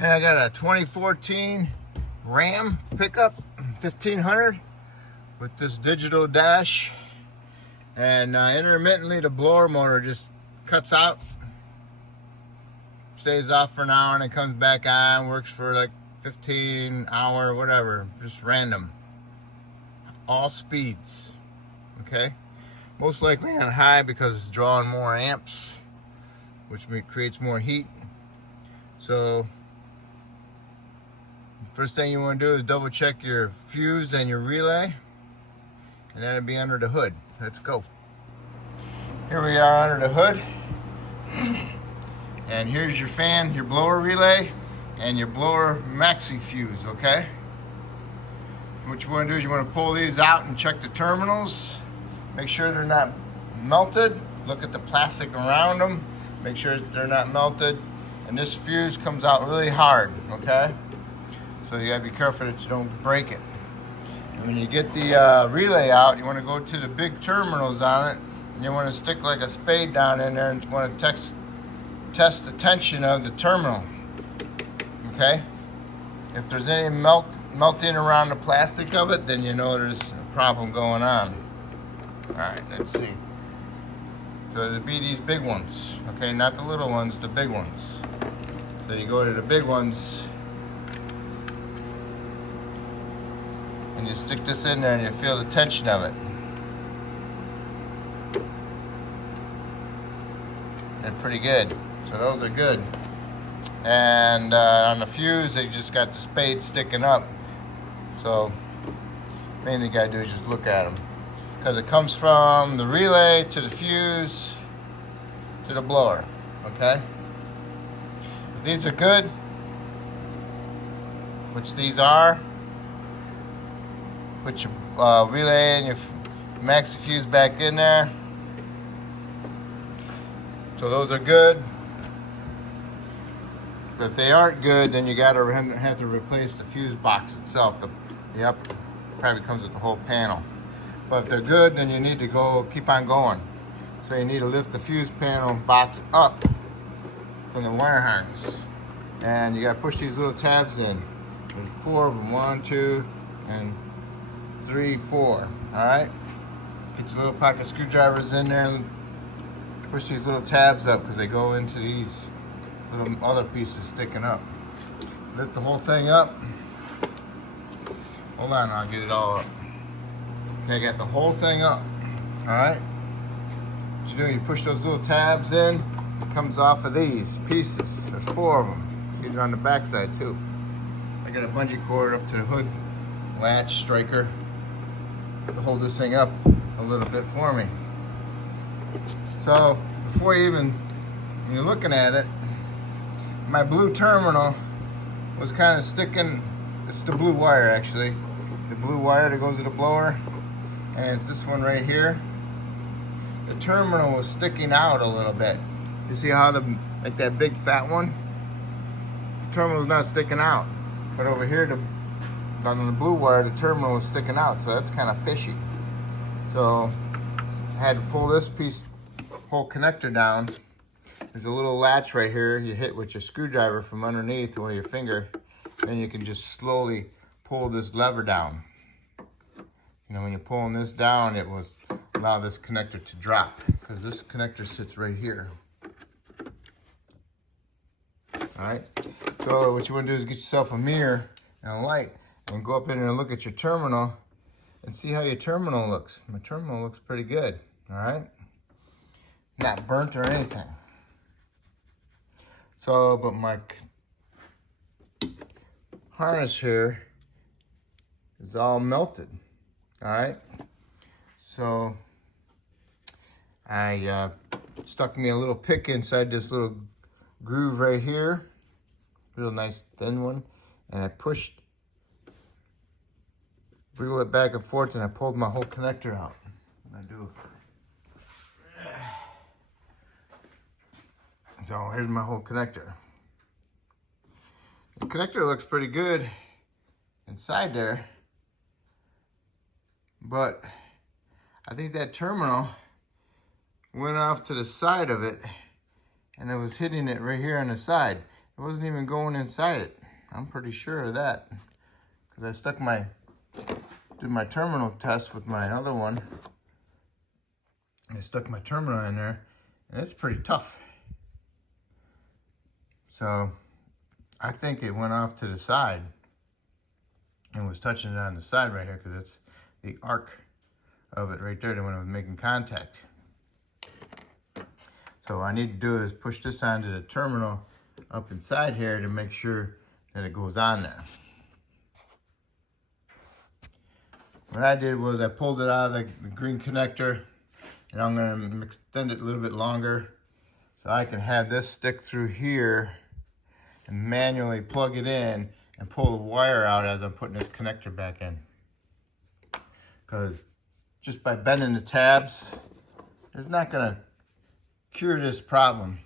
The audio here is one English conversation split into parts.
And I got a 2014 Ram pickup 1500 with this digital dash, and intermittently the blower motor just cuts out, stays off for an hour, and it comes back on, works for like 15 hour, whatever, just random, all speeds. Okay, most likely on high because it's drawing more amps, which creates more heat. So first thing you want to do is double check your fuse and your relay, and that'll be under the hood. Let's go. Here we are under the hood, and here's your fan, your blower relay, and your blower maxi fuse. Okay, what you want to do is you want to pull these out and check the terminals, make sure they're not melted, look at the plastic around them, make sure they're not melted. And this fuse comes out really hard, okay? So you gotta be careful that you don't break it. And when you get the relay out, you wanna go to the big terminals on it, and you wanna stick like a spade down in there and you wanna test the tension of the terminal, okay? If there's any melting around the plastic of it, then you know there's a problem going on. All right, let's see. So it'd be these big ones, okay? Not the little ones, the big ones. So you go to the big ones, and you stick this in there and you feel the tension of it. They're pretty good, so those are good. And on the fuse, they just got the spade sticking up. So main thing you gotta do is just look at them, because it comes from the relay to the fuse to the blower, okay? If these are good, which these are, put your relay and your maxi fuse back in there. So those are good. But if they aren't good, then you gotta have to replace the fuse box itself. The upper probably comes with the whole panel. But if they're good, then you need to keep on going. So you need to lift the fuse panel box up from the wire harness. And you gotta push these little tabs in. There's 4 of them, 1, 2, and 3, 4, all right? Get your little pocket screwdrivers in there and push these little tabs up, because they go into these little other pieces sticking up. Lift the whole thing up. Hold on, I'll get it all up. Okay, I got the whole thing up, all right? What you do, you push those little tabs in, it comes off of these pieces. There's 4 of them. These are on the back side too. I got a bungee cord up to the hood latch striker to hold this thing up a little bit for me. So before when you're looking at it, my blue terminal was kind of sticking. It's the blue wire, actually. The blue wire that goes to the blower, and it's this one right here. The terminal was sticking out a little bit. You see how like that big fat one? The terminal's not sticking out. But over here, on the blue wire, the terminal was sticking out, so that's kind of fishy. So I had to pull this whole connector down. There's a little latch right here you hit with your screwdriver from underneath or your finger. Then you can just slowly pull this lever down. You know, when you're pulling this down, it will allow this connector to drop, because this connector sits right here. All right, so what you want to do is get yourself a mirror and a light and go up in there and look at your terminal and see how your terminal looks. My terminal looks pretty good, all right? Not burnt or anything. So, but my harness here is all melted, all right? So I stuck me a little pick inside this little groove right here, real nice thin one, and I wiggle it back and forth, and I pulled my whole connector out. And I do. So here's my whole connector. The connector looks pretty good inside there, but I think that terminal went off to the side of it, and it was hitting it right here on the side. It wasn't even going inside it. I'm pretty sure of that. Because I did my terminal test with my other one. I stuck my terminal in there, and it's pretty tough. So I think it went off to the side and was touching it on the side right here, because it's the arc of it right there when it was making contact. So what I need to do is push this onto the terminal up inside here to make sure that it goes on there. What I did was I pulled it out of the green connector, and I'm going to extend it a little bit longer so I can have this stick through here and manually plug it in and pull the wire out as I'm putting this connector back in. Because just by bending the tabs, it's not going to cure this problem.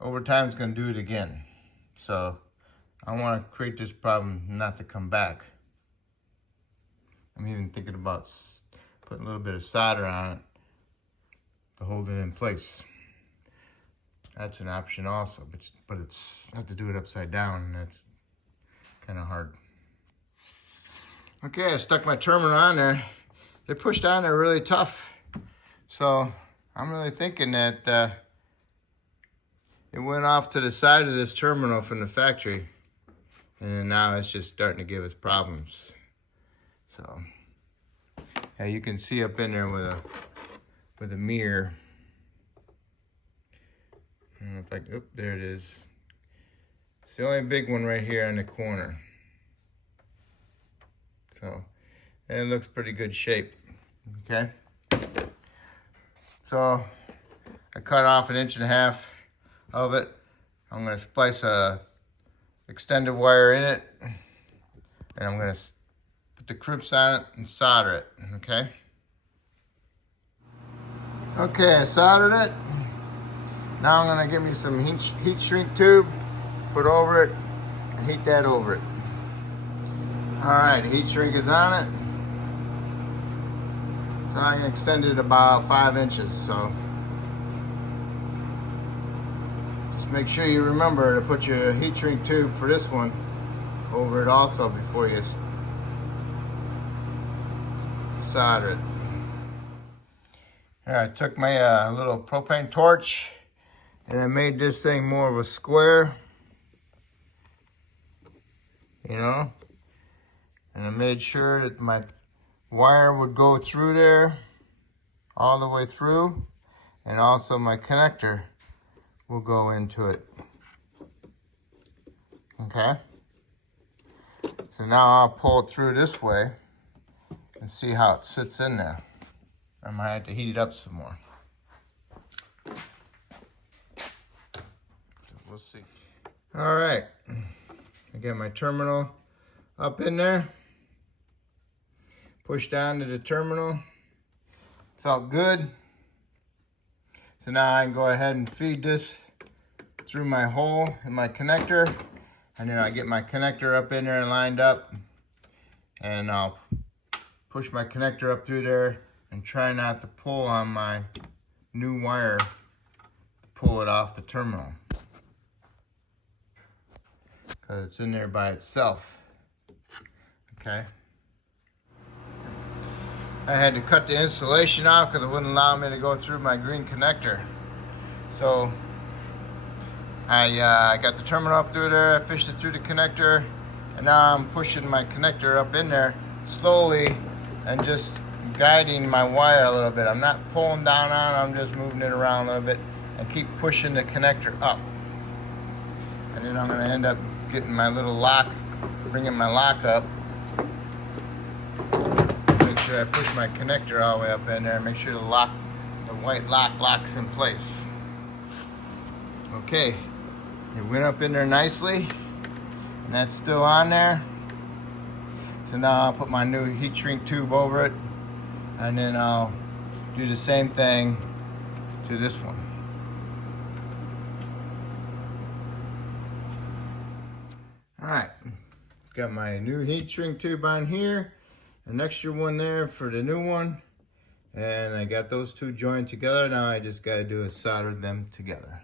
Over time, it's going to do it again. So I want to create this problem not to come back. I'm even thinking about putting a little bit of solder on it to hold it in place. That's an option also, but it's I have to do it upside down, and that's kind of hard. Okay, I stuck my terminal on there. They pushed on there really tough. So I'm really thinking that it went off to the side of this terminal from the factory, and now it's just starting to give us problems. So yeah, you can see up in there with a mirror. And if I, there it is. It's the only big one right here in the corner. So, and it looks pretty good shape. Okay. So I cut off 1.5 inches of it. I'm going to splice a extended wire in it, and I'm going to put the crimps on it and solder it. Okay. Okay, I soldered it. Now I'm going to give me some heat shrink tube, put over it, and heat that over it. All right, the heat shrink is on it. So I can extend it about 5 inches. So just make sure you remember to put your heat shrink tube for this one over it also before you solder it. All right, I took my little propane torch, and I made this thing more of a square, you know, and I made sure that my wire would go through there all the way through, and also my connector will go into it. Okay, so now I'll pull it through this way and see how it sits in there. I might have to heat it up some more. We'll see. All right, I got my terminal up in there. Pushed down to the terminal. Felt good. So now I can go ahead and feed this through my hole in my connector. And then I get my connector up in there and lined up. And I'll push my connector up through there and try not to pull on my new wire to pull it off the terminal, because it's in there by itself. Okay. I had to cut the insulation off because it wouldn't allow me to go through my green connector. So I got the terminal up through there, I fished it through the connector, and now I'm pushing my connector up in there slowly and just guiding my wire a little bit. I'm not pulling down on it, I'm just moving it around a little bit and keep pushing the connector up. And then I'm going to end up getting my little lock, bringing my lock up. Make sure I push my connector all the way up in there, make sure the white lock locks in place. Okay, it went up in there nicely, and that's still on there. So now I'll put my new heat shrink tube over it, and then I'll do the same thing to this one. All right, got my new heat shrink tube on here, an extra one there for the new one, and I got those two joined together. Now I just got to do is solder them together.